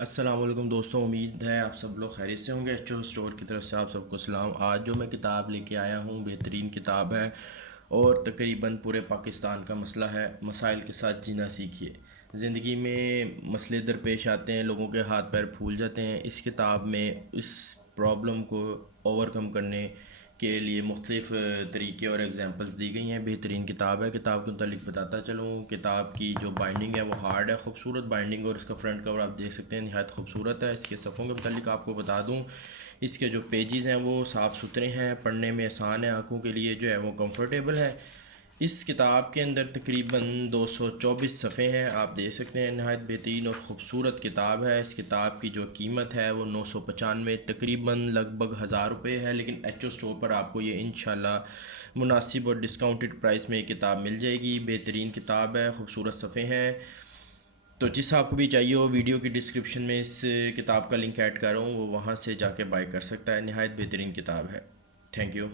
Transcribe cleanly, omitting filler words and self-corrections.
السلام علیکم دوستوں، امید ہے آپ سب لوگ خیریت سے ہوں گے۔ ایچ او اسٹور کی طرف سے آپ سب کو سلام۔ آج جو میں کتاب لے کے آیا ہوں بہترین کتاب ہے اور تقریباً پورے پاکستان کا مسئلہ ہے، مسائل کے ساتھ جینا سیکھیے۔ زندگی میں مسئلے درپیش آتے ہیں، لوگوں کے ہاتھ پیر پھول جاتے ہیں۔ اس کتاب میں اس پرابلم کو اوور کم کرنے کے لیے مختلف طریقے اور ایگزامپلس دی گئی ہیں۔ بہترین کتاب ہے۔ کتاب کے متعلق بتاتا چلوں، کتاب کی جو بائنڈنگ ہے وہ ہارڈ ہے، خوبصورت بائنڈنگ، اور اس کا فرنٹ کور آپ دیکھ سکتے ہیں نہایت خوبصورت ہے۔ اس کے صفحوں کے متعلق آپ کو بتا دوں، اس کے جو پیجز ہیں وہ صاف ستھرے ہیں، پڑھنے میں آسان ہے، آنکھوں کے لیے جو ہے وہ کمفرٹیبل ہے۔ اس کتاب کے اندر تقریباً 224 صفحے ہیں، آپ دیکھ سکتے ہیں، نہایت بہترین اور خوبصورت کتاب ہے۔ اس کتاب کی جو قیمت ہے وہ 995 تقریباً لگ بھگ 1000 روپے ہے، لیکن ایچ او اسٹور پر آپ کو یہ انشاءاللہ مناسب اور ڈسکاؤنٹڈ پرائس میں یہ کتاب مل جائے گی۔ بہترین کتاب ہے، خوبصورت صفحے ہیں، تو جس آپ کو بھی چاہیے ہو ویڈیو کی ڈسکرپشن میں اس کتاب کا لنک ایڈ کر رہا ہوں، وہ وہاں سے جا کے بائی کر سکتا ہے۔ نہایت بہترین کتاب ہے۔ Thank you.